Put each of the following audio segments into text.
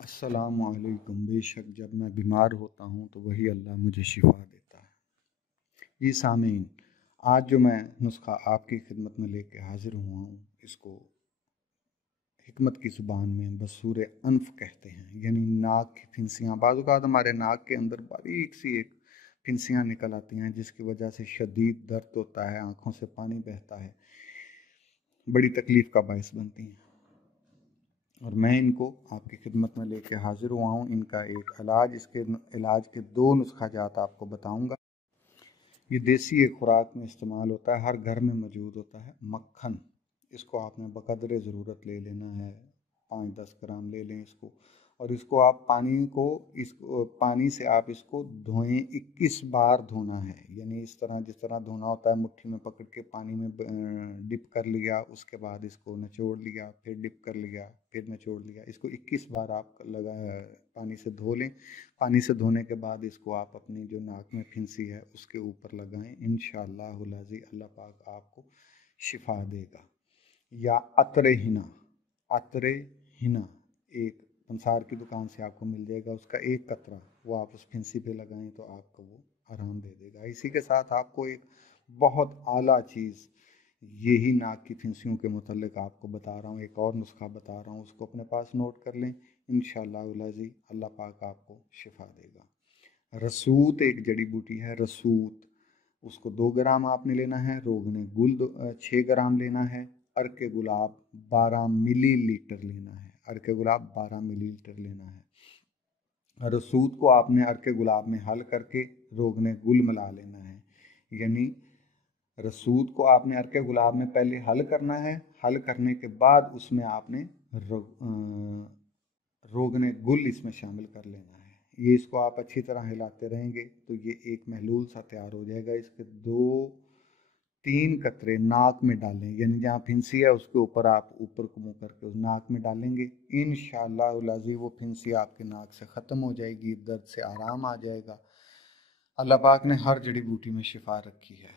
अस्सलाम वालेकुम। बेशक जब मैं बीमार होता हूँ तो वही अल्लाह मुझे शिफा देता है। ये सामीन, आज जो मैं नुस्खा आपकी खिदमत में लेके हाजिर हुआ हूँ, इसको हिकमत की ज़ुबान में बसूर अनफ कहते हैं, यानी नाक की फिंसियाँ। बाज़ औक़ात हमारे नाक के अंदर बारीक सी एक फिंसियाँ निकल आती हैं, जिसकी वजह से शदीद दर्द होता है, आँखों से पानी बहता है, बड़ी तकलीफ़ का बायस बनती हैं। और मैं इनको आपकी खिदमत में लेके हाजिर हुआ हूँ। इनका एक इलाज, इसके इलाज के 2 नुस्खा जात आपको बताऊँगा। ये देसी एक खुराक में इस्तेमाल होता है, हर घर में मौजूद होता है। मक्खन, इसको आपने बकदरे ज़रूरत ले लेना है, 5-10 ग्राम ले लें इसको। और इसको आप पानी से आप इसको धोएं। 21 बार धोना है, यानी इस तरह जिस तरह धोना होता है, मुट्ठी में पकड़ के पानी में डिप कर लिया, उसके बाद इसको निचोड़ लिया, फिर डिप कर लिया, फिर निचोड़ लिया। इसको 21 बार आप पानी से धो लें। पानी से धोने के बाद इसको आप अपनी जो नाक में फिंसी है उसके ऊपर लगाएं। इंशाअल्लाह अल्लाह पाक आपको शिफा देगा। या अतरे हिना एक पंसार की दुकान से आपको मिल जाएगा, उसका एक कतरा वो आप उस फिंसी पे लगाएं तो आपको वो आराम दे देगा। इसी के साथ आपको एक बहुत आला चीज़, यही नाक की फिंसियों के मुतल्लिक आपको बता रहा हूँ, एक और नुस्खा बता रहा हूँ, उसको अपने पास नोट कर लें। इंशाअल्लाह अल्लाह पाक आपको शिफा देगा। रसूत एक जड़ी बूटी है, रसूत, उसको 2 ग्राम आपने लेना है। रोगने गुल 6 ग्राम लेना है। अर्क गुलाब 12 मिलीलीटर लेना है। अर्क गुलाब 12 मिलीलीटर लेना है। रसूत को आपने अर्क गुलाब में हल करके रोगने गुल मिला लेना है, यानी रसूद को आपने अर्क गुलाब में पहले हल करना है। हल करने के बाद उसमें आपने रोगने गुल इसमें शामिल कर लेना है। ये इसको आप अच्छी तरह हिलाते रहेंगे तो ये एक महलूल सा तैयार हो जाएगा। इसके 2-3 कतरे नाक में डालें, यानी जहाँ फिंसी है उसके ऊपर आप ऊपर को मुँह करके उस नाक में डालेंगे। इंशाअल्लाह वो फिंसी आपके नाक से ख़त्म हो जाएगी, दर्द से आराम आ जाएगा। अल्लाह पाक ने हर जड़ी बूटी में शिफा रखी है।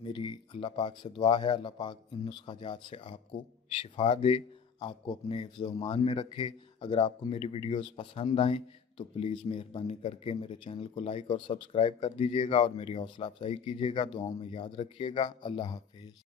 मेरी अल्लाह पाक से दुआ है, अल्लाह पाक इन नुस्खा जात से आपको शिफा दे, आपको अपने हिफ्ज़ व ईमान में रखे। अगर आपको मेरी वीडियोस पसंद आएँ तो प्लीज़ मेहरबानी करके मेरे चैनल को लाइक और सब्सक्राइब कर दीजिएगा और मेरी हौसला अफजाई कीजिएगा। दुआओं में याद रखिएगा। अल्लाह हाफ़िज़।